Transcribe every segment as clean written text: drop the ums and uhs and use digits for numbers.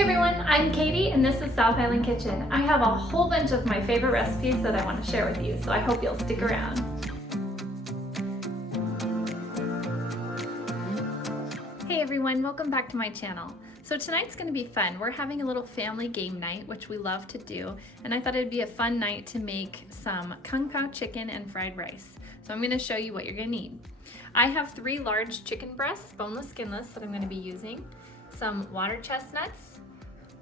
Hey everyone, I'm Katie and this is South Island Kitchen. I have a whole bunch of my favorite recipes that I want to share with you, so I hope you'll stick around. Hey everyone, welcome back to my channel. So tonight's going to be fun. We're having a little family game night, which we love to do, and I thought it'd be a fun night to make some Pao Chicken and fried rice. So I'm going to show you what you're going to need. I have 3 large chicken breasts, boneless, skinless, that I'm going to be using, some water chestnuts,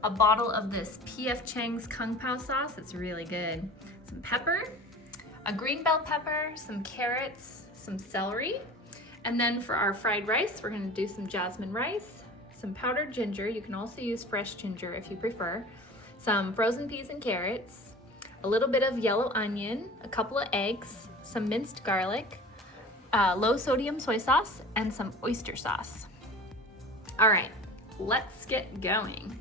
a bottle of this P.F. Chang's Pao sauce, it's really good, some pepper, a green bell pepper, some carrots, some celery, and then for our fried rice, we're going to do some jasmine rice, some powdered ginger, you can also use fresh ginger if you prefer, some frozen peas and carrots, a little bit of yellow onion, a couple of eggs, some minced garlic, low sodium soy sauce, and some oyster sauce. All right, let's get going.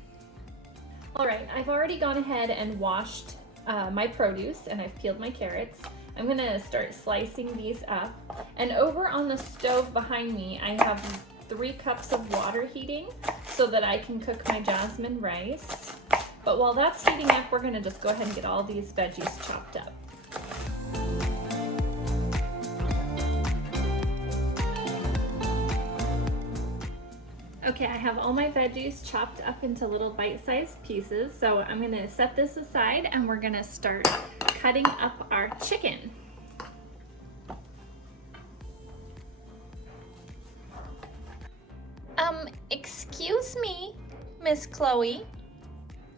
All right, I've already gone ahead and washed my produce and I've peeled my carrots. I'm gonna start slicing these up. And over on the stove behind me, I have 3 cups of water heating so that I can cook my jasmine rice. But while that's heating up, we're gonna just go ahead and get all these veggies chopped up. Okay, I have all my veggies chopped up into little bite-sized pieces, so I'm gonna set this aside and we're gonna start cutting up our chicken. Excuse me, Miss Chloe.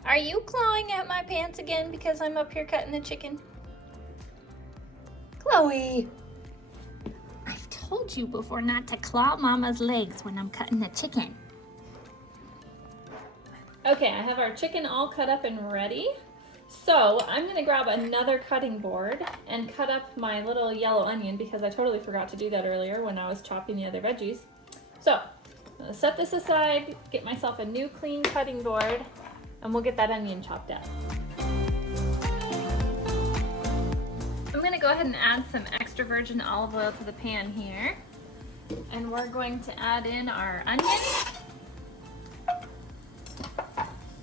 Are you clawing at my pants again because I'm up here cutting the chicken? Chloe! I've told you before not to claw Mama's legs when I'm cutting the chicken. Okay, I have our chicken all cut up and ready. So I'm gonna grab another cutting board and cut up my little yellow onion because I totally forgot to do that earlier when I was chopping the other veggies. So I'm gonna set this aside, get myself a new clean cutting board, and we'll get that onion chopped up. I'm gonna go ahead and add some extra virgin olive oil to the pan here. And we're going to add in our onion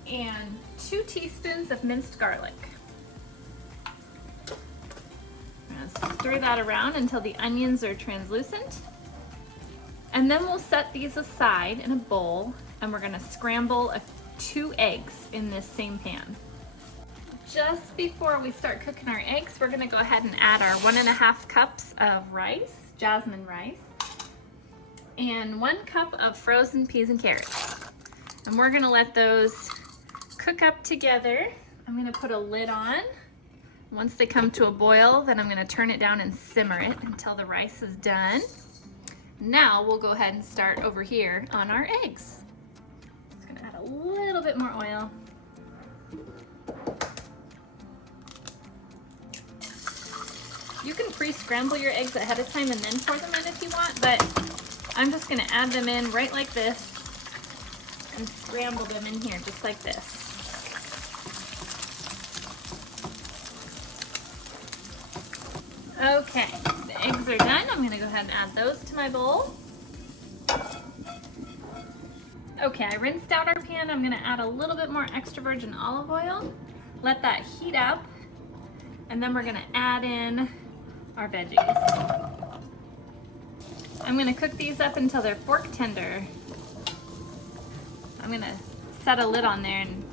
and 2 teaspoons of minced garlic. I'm gonna stir that around until the onions are translucent. And then we'll set these aside in a bowl and we're gonna scramble 2 eggs in this same pan. Just before we start cooking our eggs, we're gonna go ahead and add our 1.5 cups of rice, jasmine rice, and 1 cup of frozen peas and carrots. And we're gonna let those cook up together. I'm gonna put a lid on. Once they come to a boil, then I'm gonna turn it down and simmer it until the rice is done. Now we'll go ahead and start over here on our eggs. Just gonna add a little bit more oil. You can pre-scramble your eggs ahead of time and then pour them in if you want, but I'm just gonna add them in right like this and scramble them in here just like this. Okay, the eggs are done. I'm gonna go ahead and add those to my bowl. Okay, I rinsed out our pan. I'm gonna add a little bit more extra virgin olive oil, let that heat up, and then we're gonna add in our veggies. I'm gonna cook these up until they're fork tender. I'm gonna set a lid on there and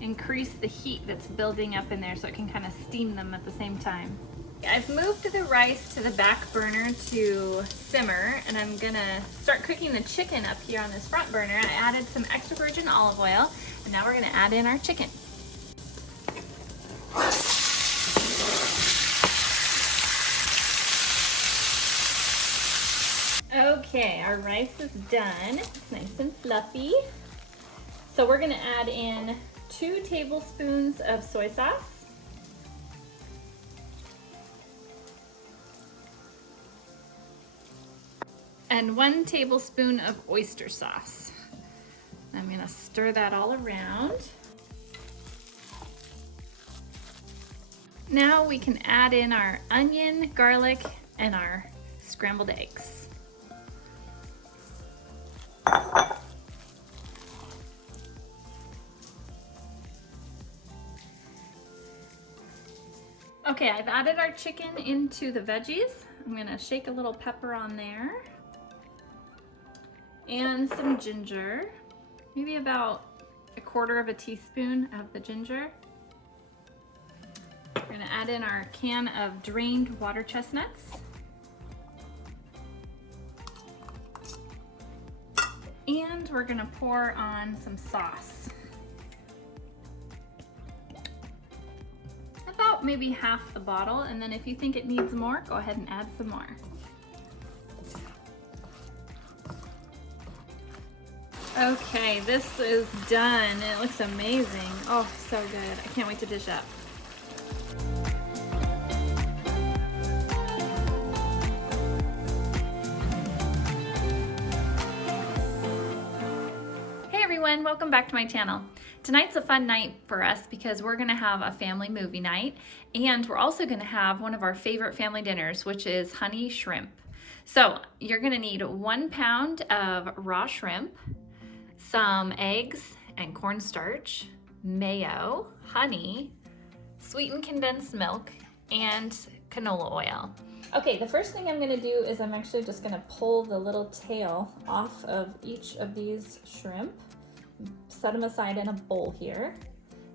increase the heat that's building up in there so it can kind of steam them at the same time. I've moved the rice to the back burner to simmer, and I'm gonna start cooking the chicken up here on this front burner. I added some extra virgin olive oil, and now we're gonna add in our chicken. Okay, our rice is done. It's nice and fluffy. So we're gonna add in 2 tablespoons of soy sauce. And 1 tablespoon of oyster sauce. I'm gonna stir that all around. Now we can add in our onion, garlic, and our scrambled eggs. Okay, I've added our chicken into the veggies. I'm gonna shake a little pepper on there. And some ginger. Maybe about 1/4 teaspoon of the ginger. We're gonna add in our can of drained water chestnuts. And we're gonna pour on some sauce. About maybe half the bottle, and then if you think it needs more, go ahead and add some more. Okay, this is done. It looks amazing. Oh, so good. I can't wait to dish up. Hey everyone, welcome back to my channel. Tonight's a fun night for us because we're gonna have a family movie night, and we're also gonna have one of our favorite family dinners, which is honey shrimp. So you're gonna need 1 pound of raw shrimp, some eggs and cornstarch, mayo, honey, sweetened condensed milk, and canola oil. Okay, the first thing I'm gonna do is I'm actually just gonna pull the little tail off of each of these shrimp, set them aside in a bowl here.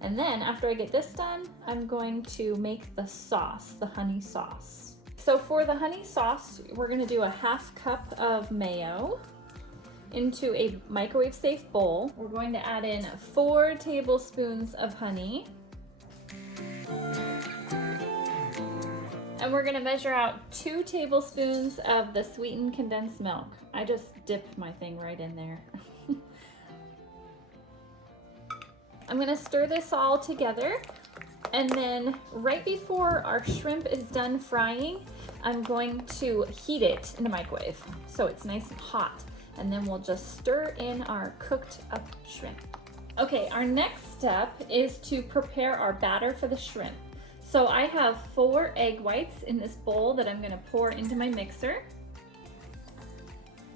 And then after I get this done, I'm going to make the sauce, the honey sauce. So for the honey sauce, we're gonna do a 1/2 cup of mayo into a microwave safe bowl. We're going to add in 4 tablespoons of honey. And we're gonna measure out 2 tablespoons of the sweetened condensed milk. I just dipped my thing right in there. I'm gonna stir this all together, and then right before our shrimp is done frying, I'm going to heat it in the microwave so it's nice and hot, and then we'll just stir in our cooked up shrimp. Okay, our next step is to prepare our batter for the shrimp. So I have 4 egg whites in this bowl that I'm gonna pour into my mixer.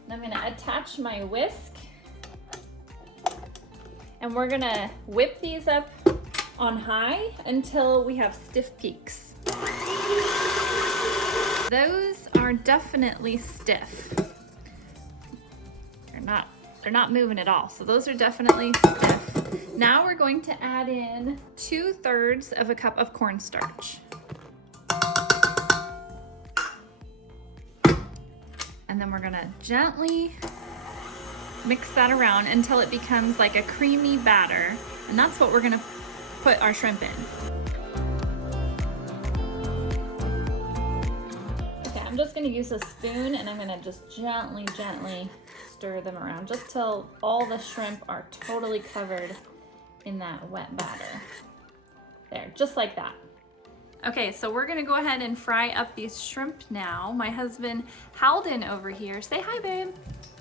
And I'm gonna attach my whisk, and we're gonna whip these up on high until we have stiff peaks. Those are definitely stiff. They're not moving at all. So those are definitely stiff. Now we're going to add in 2/3 of a cup of cornstarch. And then we're gonna gently mix that around until it becomes like a creamy batter. And that's what we're gonna put our shrimp in. Okay, I'm just gonna use a spoon and I'm gonna just gently stir them around just till all the shrimp are totally covered in that wet batter. There, just like that. Okay, so we're gonna go ahead and fry up these shrimp now. My husband Halden over here, say hi babe.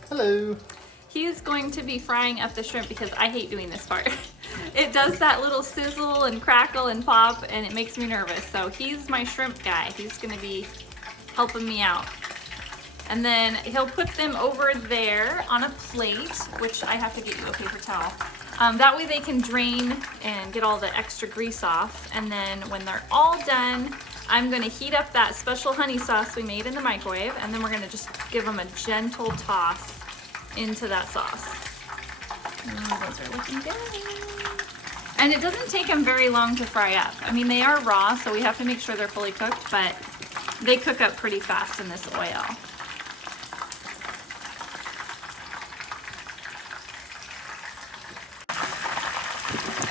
Hello. He's going to be frying up the shrimp because I hate doing this part. It does that little sizzle and crackle and pop, and it makes me nervous. So he's my shrimp guy. He's gonna be helping me out. And then he'll put them over there on a plate, which I have to get you a paper towel. That way they can drain and get all the extra grease off. And then when they're all done, I'm gonna heat up that special honey sauce we made in the microwave, and then we're gonna just give them a gentle toss into that sauce. Oh, those are looking good. And it doesn't take them very long to fry up. I mean, they are raw, so we have to make sure they're fully cooked, but they cook up pretty fast in this oil.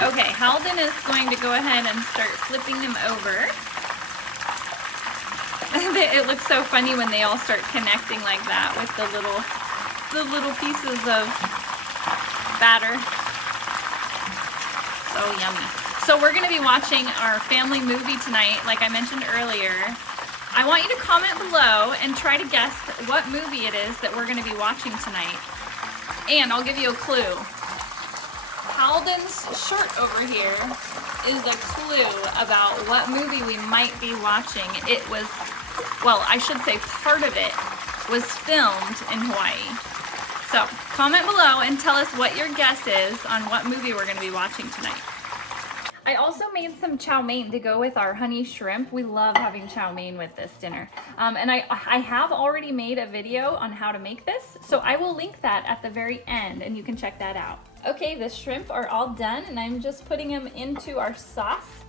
Okay, Halden is going to go ahead and start flipping them over. It looks so funny when they all start connecting like that with the little pieces of batter. So yummy. So we're gonna be watching our family movie tonight, like I mentioned earlier. I want you to comment below and try to guess what movie it is that we're gonna be watching tonight. And I'll give you a clue. Halden's shirt over here is a clue about what movie we might be watching. It was, well, I should say part of it was filmed in Hawaii. So comment below and tell us what your guess is on what movie we're going to be watching tonight. I also made some chow mein to go with our honey shrimp. We love having chow mein with this dinner. And I have already made a video on how to make this, so I will link that at the very end and you can check that out. Okay, the shrimp are all done and I'm just putting them into our sauce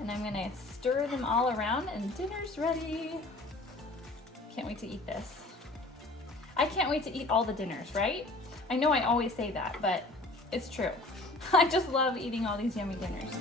and I'm gonna stir them all around and dinner's ready. Can't wait to eat this. I can't wait to eat all the dinners, right? I know I always say that, but it's true. I just love eating all these yummy dinners.